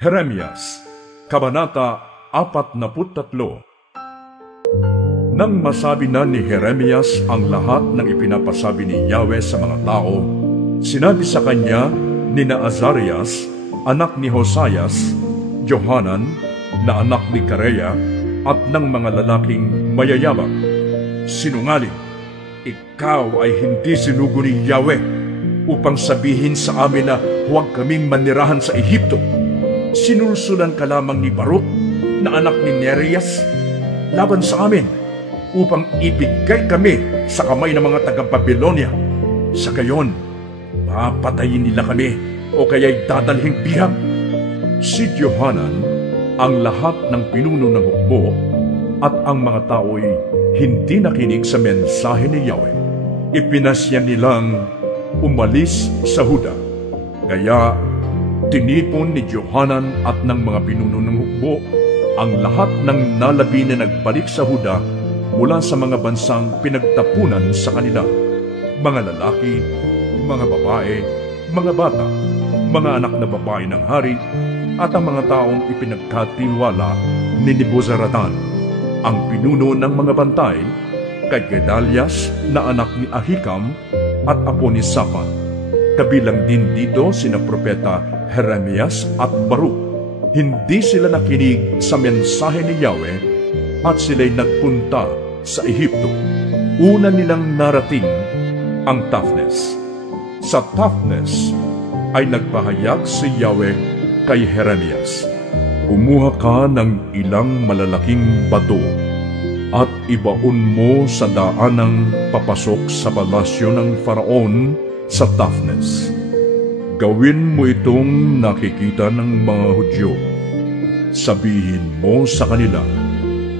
Jeremias, Kabanata 43. Nang masabi na ni Jeremias ang lahat ng ipinapasabi ni Yahweh sa mga tao, sinabi sa kanya ni Azarias, anak ni Hosayas, Johanan, na anak ni Kareya, at ng mga lalaking mayayabang, sinungaling, ikaw ay hindi sinugo ni Yahweh upang sabihin sa amin na huwag kaming manirahan sa Ehipto. Sinulsulan ka lamang ni Baruk na anak ni Nerias laban sa amin upang ibigay kami sa kamay ng mga taga-Babylonia. Sa gayon, papatayin nila kami o kaya'y dadalhing bihag. Si Johanan, ang lahat ng pinuno ng hukbo at ang mga tao'y hindi nakinig sa mensahe ni Yahweh. Ipinasya nilang umalis sa Huda. Kaya tinipon ni Johanan at ng mga pinuno ng hukbo ang lahat ng nalabi na nagbalik sa Huda mula sa mga bansang pinagtapunan sa kanila, mga lalaki, mga babae, mga bata, mga anak na babae ng hari, at ang mga taong ipinagkatiwala ni Nebuzaradan, ang pinuno ng mga bantay, kay Gedalias na anak ni Ahikam at apo ni Safan. Kabilang din dito sina propeta Jeremias at Baruk. Hindi sila nakinig sa mensahe ni Yahweh at sila'y nagpunta sa Ehipto. Una nilang narating ang Taphnes. Sa Taphnes ay nagpahayag si Yahweh kay Jeremias, kumuha ka ng ilang malalaking bato at ibaon mo sa daanang papasok sa palasyo ng Faraon sa Taphnes. Gawin mo itong nakikita ng mga Hudyo. Sabihin mo sa kanila,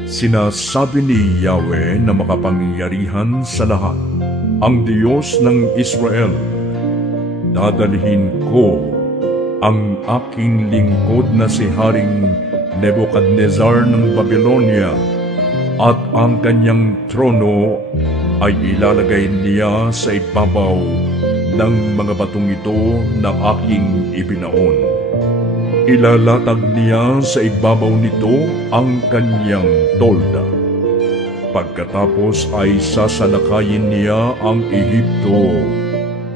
sinasabi ni Yahweh na makapangyarihan sa lahat, ang Diyos ng Israel, dadalhin ko ang aking lingkod na si Haring Nebuchadnezzar ng Babylonia, at ang kanyang trono ay ilalagay niya sa ibabaw ng mga batong ito na aking ibinaon. Ilalatag niya sa ibabaw nito ang kanyang tolda. Pagkatapos ay sasalakayin niya ang Ehipto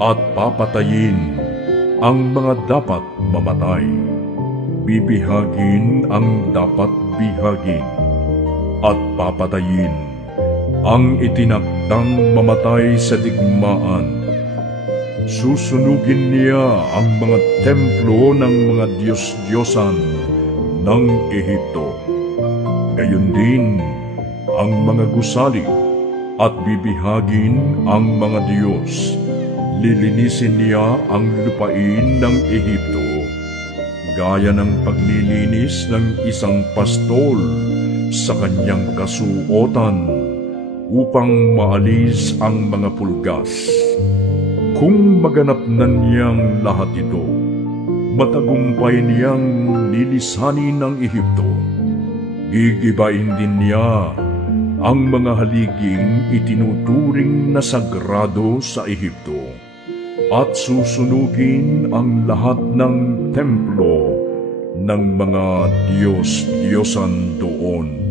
at papatayin ang mga dapat mamatay. Bibihagin ang dapat bihagin at papatayin ang itinakdang mamatay sa digmaan. Susunugin niya ang mga templo ng mga Diyos-Diyosan ng Ehipto. Gayon din ang mga gusali at bibihagin ang mga Diyos. Lilinisin niya ang lupain ng Ehipto, gaya ng paglilinis ng isang pastol sa kanyang kasuotan upang maalis ang mga pulgas. Kung maganap na niyang lahat ito, matagumpay niyang lilisanin ang Ehipto. Gigibain din niya ang mga haliging itinuturing na sagrado sa Ehipto, at susunugin ang lahat ng templo ng mga Diyos-Diyosan doon.